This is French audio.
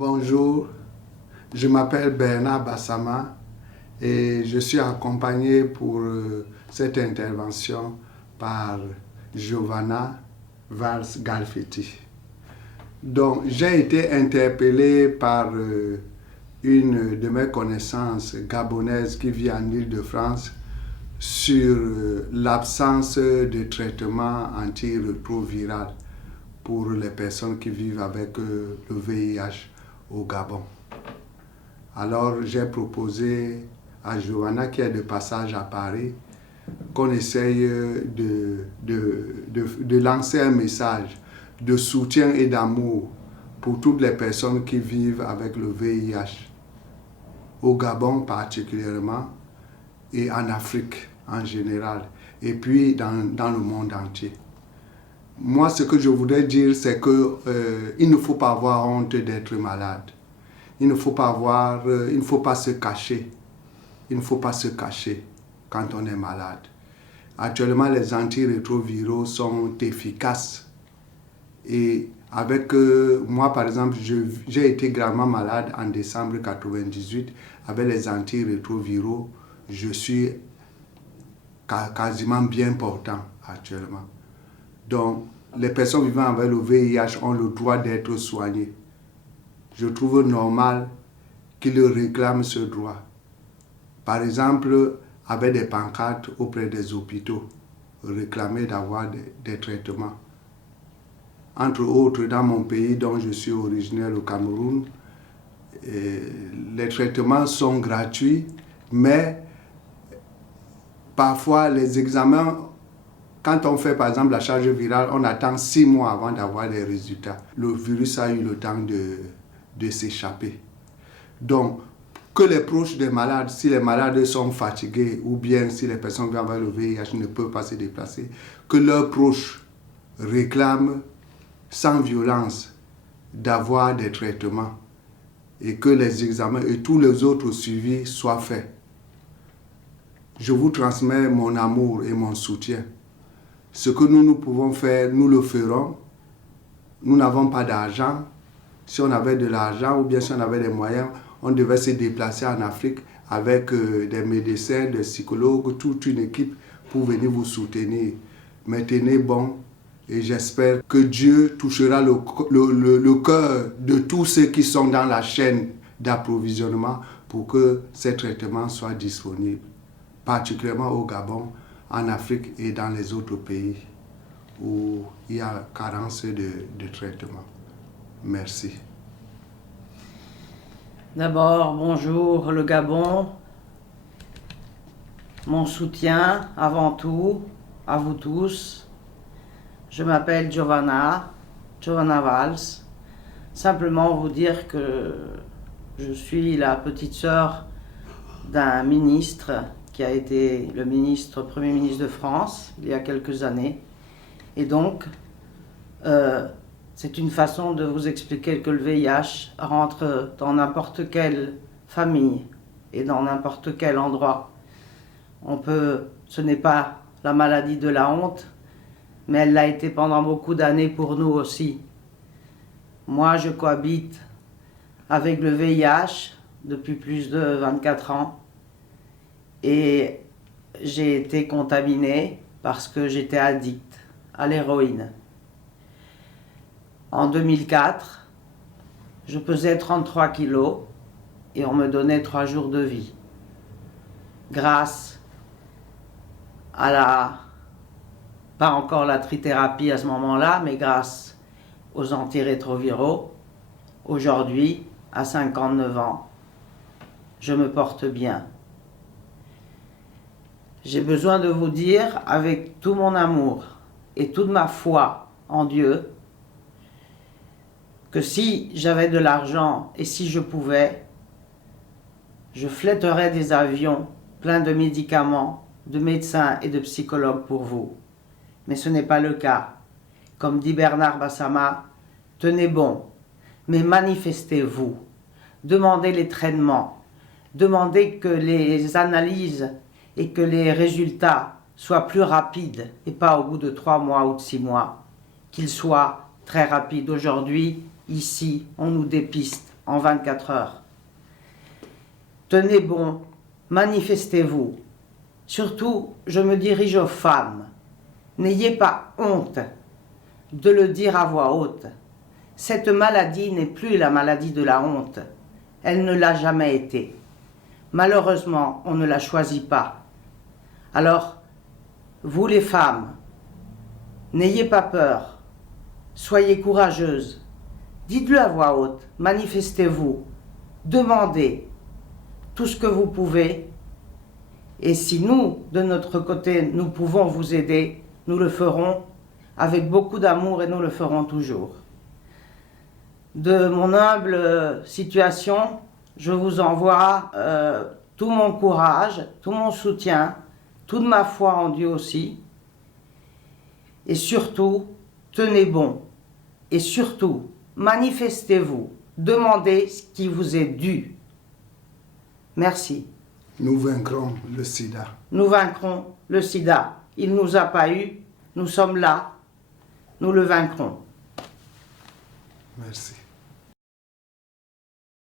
Bonjour, je m'appelle Bernard Bassama et je suis accompagné pour cette intervention par Giovanna Valls-Galfetti. Donc, j'ai été interpellé par une de mes connaissances gabonaises qui vit en Île-de-France sur l'absence de traitement antirétroviral pour les personnes qui vivent avec le VIH au Gabon. Alors j'ai proposé à Giovanna, qui est de passage à Paris, qu'on essaye de lancer un message de soutien et d'amour pour toutes les personnes qui vivent avec le VIH, au Gabon particulièrement, et en Afrique en général, et puis dans le monde entier. Moi, ce que je voudrais dire, c'est qu'il ne faut pas avoir honte d'être malade. Il ne faut pas se cacher. Il ne faut pas se cacher quand on est malade. Actuellement, les antirétroviraux sont efficaces. Et avec moi, par exemple, j'ai été gravement malade en décembre 1998. Avec les antirétroviraux, je suis quasiment bien portant actuellement. Donc, les personnes vivant avec le VIH ont le droit d'être soignées. Je trouve normal qu'ils réclament ce droit. Par exemple, avec des pancartes auprès des hôpitaux, réclamer d'avoir des traitements. Entre autres, dans mon pays dont je suis originaire, le Cameroun, les traitements sont gratuits, mais parfois les examens, quand on fait par exemple la charge virale, on attend 6 mois avant d'avoir les résultats. Le virus a eu le temps de s'échapper. Donc, que les proches des malades, si les malades sont fatigués ou bien si les personnes qui ont le VIH ne peuvent pas se déplacer, que leurs proches réclament sans violence d'avoir des traitements et que les examens et tous les autres suivis soient faits. Je vous transmets mon amour et mon soutien. Ce que nous pouvons faire, nous le ferons. Nous n'avons pas d'argent. Si on avait de l'argent ou bien si on avait des moyens, on devait se déplacer en Afrique avec des médecins, des psychologues, toute une équipe pour venir vous soutenir. Mais tenez bon et j'espère que Dieu touchera le cœur de tous ceux qui sont dans la chaîne d'approvisionnement pour que ces traitements soient disponibles, particulièrement au Gabon, en Afrique et dans les autres pays où il y a carence de traitement. Merci. D'abord, bonjour le Gabon. Mon soutien avant tout à vous tous. Je m'appelle Giovanna Valls. Simplement vous dire que je suis la petite sœur d'un ministre qui a été le premier ministre de France il y a quelques années. Et donc, c'est une façon de vous expliquer que le VIH rentre dans n'importe quelle famille et dans n'importe quel endroit. Ce n'est pas la maladie de la honte, mais elle l'a été pendant beaucoup d'années pour nous aussi. Moi, je cohabite avec le VIH depuis plus de 24 ans. Et j'ai été contaminée parce que j'étais addict à l'héroïne. En 2004, je pesais 33 kilos et on me donnait 3 jours de vie. Grâce à pas encore la trithérapie à ce moment-là, mais grâce aux antirétroviraux, aujourd'hui, à 59 ans, je me porte bien. J'ai besoin de vous dire, avec tout mon amour et toute ma foi en Dieu, que si j'avais de l'argent et si je pouvais, je fléterais des avions pleins de médicaments, de médecins et de psychologues pour vous. Mais ce n'est pas le cas. Comme dit Bernard Bassama, tenez bon, mais manifestez-vous, demandez les traitements, demandez que les analyses et que les résultats soient plus rapides et pas au bout de 3 mois ou de 6 mois, qu'ils soient très rapides. Aujourd'hui, ici, on nous dépiste en 24 heures. Tenez bon, manifestez-vous. Surtout, je me dirige aux femmes. N'ayez pas honte de le dire à voix haute. Cette maladie n'est plus la maladie de la honte. Elle ne l'a jamais été. Malheureusement, on ne la choisit pas. Alors, vous les femmes, n'ayez pas peur. Soyez courageuses. Dites-le à voix haute. Manifestez-vous. Demandez tout ce que vous pouvez. Et si nous, de notre côté, nous pouvons vous aider, nous le ferons avec beaucoup d'amour et nous le ferons toujours. De mon humble situation, je vous envoie tout mon courage, tout mon soutien, toute ma foi en Dieu aussi. Et surtout, tenez bon. Et surtout, manifestez-vous. Demandez ce qui vous est dû. Merci. Nous vaincrons le sida. Nous vaincrons le sida. Il ne nous a pas eu. Nous sommes là. Nous le vaincrons. Merci.